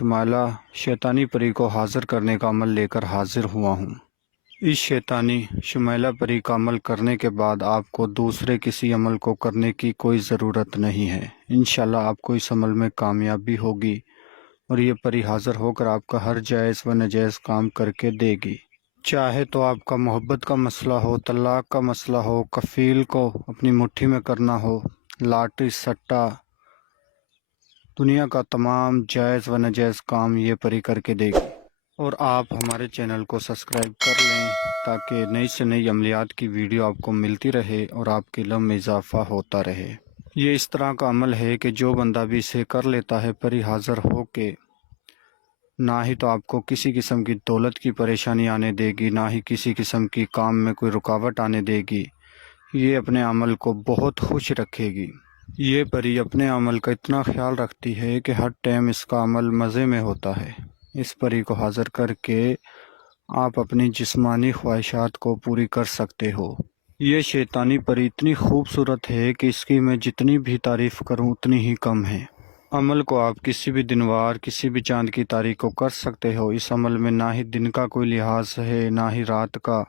शुमाइला शैतानी परी को हाजिर करने का अमल लेकर हाजिर हुआ हूँ। इस शैतानी शुमाइला परी का अमल करने के बाद आपको दूसरे किसी अमल को करने की कोई ज़रूरत नहीं है। इंशाल्लाह आपको इस अमल में कामयाबी होगी और ये परी हाजिर होकर आपका हर जायज़ व नाजायज़ काम करके देगी। चाहे तो आपका मोहब्बत का मसला हो, तलाक का मसला हो, कफ़ील को अपनी मुट्ठी में करना हो, लॉटरी सट्टा, दुनिया का तमाम जायज़ व नाजायज़ काम ये परी करके देगी। और आप हमारे चैनल को सब्सक्राइब कर लें ताकि नई से नई अमलियात की वीडियो आपको मिलती रहे और आपके इल्म में इजाफ़ा होता रहे। ये इस तरह का अमल है कि जो बंदा भी इसे कर लेता है, परी हाज़िर हो के ना ही तो आपको किसी किस्म की दौलत की परेशानी आने देगी, ना ही किसी किस्म की काम में कोई रुकावट आने देगी। ये अपने अमल को बहुत खुश रखेगी। ये परी अपने अमल का इतना ख्याल रखती है कि हर टाइम इसका अमल मज़े में होता है। इस परी को हाज़िर करके आप अपनी जिस्मानी ख्वाहिशात को पूरी कर सकते हो। ये शैतानी परी इतनी खूबसूरत है कि इसकी मैं जितनी भी तारीफ़ करूं उतनी ही कम है। अमल को आप किसी भी दिन वार, किसी भी चांद की तारीख को कर सकते हो। इस अमल में ना ही दिन का कोई लिहाज है, ना ही रात का।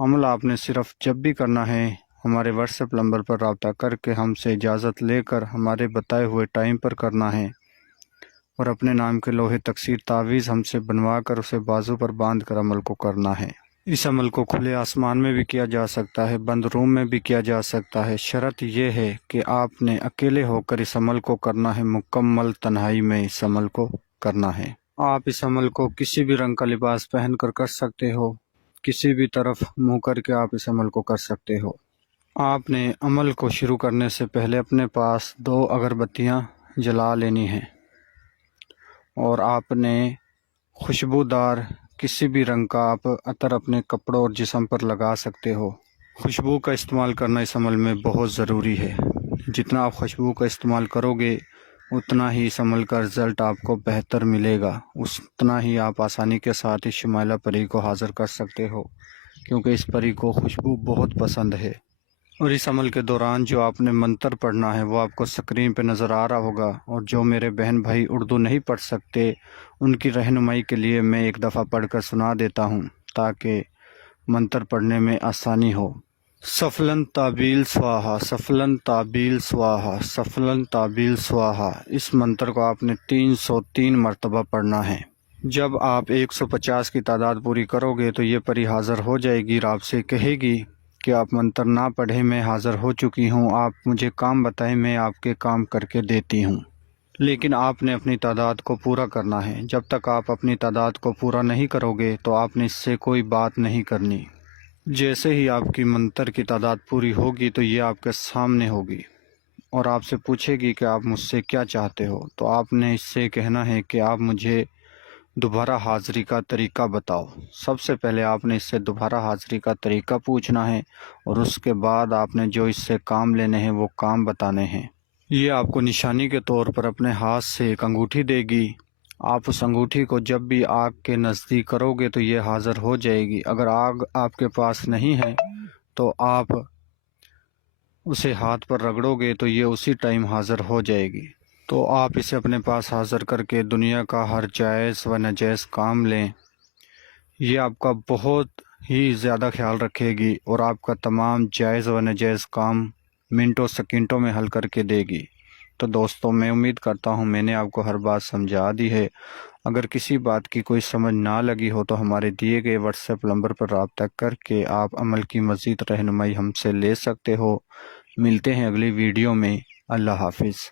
अमल आपने सिर्फ जब भी करना है हमारे व्हाट्सएप नंबर पर रब्ता करके हमसे इजाज़त लेकर हमारे बताए हुए टाइम पर करना है और अपने नाम के लोहे तकसीर तावीज़ हमसे बनवा कर उसे बाजू पर बांध कर अमल को करना है। इस अमल को खुले आसमान में भी किया जा सकता है, बंद रूम में भी किया जा सकता है। शर्त यह है कि आपने अकेले होकर इस अमल को करना है, मुकम्मल तन्हाई में इस अमल को करना है। आप इस अमल को किसी भी रंग का लिबास पहन कर सकते हो, किसी भी तरफ मुँह करके आप इस अमल को कर सकते हो। आपने अमल को शुरू करने से पहले अपने पास 2 अगरबत्तियाँ जला लेनी हैं और आपने खुशबूदार किसी भी रंग का आप अतर अपने कपड़ों और जिस्म पर लगा सकते हो। खुशबू का इस्तेमाल करना इस अमल में बहुत ज़रूरी है। जितना आप खुशबू का इस्तेमाल करोगे उतना ही इस अमल का रिज़ल्ट आपको बेहतर मिलेगा, उतना ही आप आसानी के साथ इस शुमाइला परी को हाज़िर कर सकते हो, क्योंकि इस परी को खुशबू बहुत पसंद है। और इस अमल के दौरान जो आपने मंत्र पढ़ना है वो आपको स्क्रीन पे नज़र आ रहा होगा। और जो मेरे बहन भाई उर्दू नहीं पढ़ सकते उनकी रहनुमाई के लिए मैं एक दफ़ा पढ़कर सुना देता हूँ ताकि मंत्र पढ़ने में आसानी हो। सफलन ताबील स्वाहा, सफलन ताबील स्वाहा, सफलन ताबील स्वाहा। इस मंत्र को आपने 303 मरतबा पढ़ना है। जब आप 150 की तादाद पूरी करोगे तो ये परी हाज़िर हो जाएगी और आपसे कहेगी कि आप मंत्र ना पढ़े, मैं हाज़िर हो चुकी हूँ, आप मुझे काम बताएं, मैं आपके काम करके देती हूँ। लेकिन आपने अपनी तादाद को पूरा करना है। जब तक आप अपनी तादाद को पूरा नहीं करोगे तो आपने इससे कोई बात नहीं करनी। जैसे ही आपकी मंत्र की तादाद पूरी होगी तो ये आपके सामने होगी और आपसे पूछेगी कि आप मुझसे क्या चाहते हो। तो आपने इससे कहना है कि आप मुझे दोबारा हाज़िरी का तरीका बताओ। सबसे पहले आपने इससे दोबारा हाज़िरी का तरीका पूछना है और उसके बाद आपने जो इससे काम लेने हैं वो काम बताने हैं। ये आपको निशानी के तौर पर अपने हाथ से एक अंगूठी देगी। आप उस अंगूठी को जब भी आग के नज़दीक करोगे तो ये हाज़िर हो जाएगी। अगर आग आपके पास नहीं है तो आप उसे हाथ पर रगड़ोगे तो ये उसी टाइम हाज़िर हो जाएगी। तो आप इसे अपने पास हाज़िर करके दुनिया का हर जायज़ व नाजायज़ काम लें। ये आपका बहुत ही ज़्यादा ख्याल रखेगी और आपका तमाम जायज़ व नाजायज़ काम मिनटों सेकंडों में हल करके देगी। तो दोस्तों, मैं उम्मीद करता हूँ मैंने आपको हर बात समझा दी है। अगर किसी बात की कोई समझ ना लगी हो तो हमारे दिए गए व्हाट्सएप नंबर पर रब्ता करके आप अमल की मज़ीद रहनुमाई हमसे ले सकते हो। मिलते हैं अगली वीडियो में। अल्लाह हाफिज़।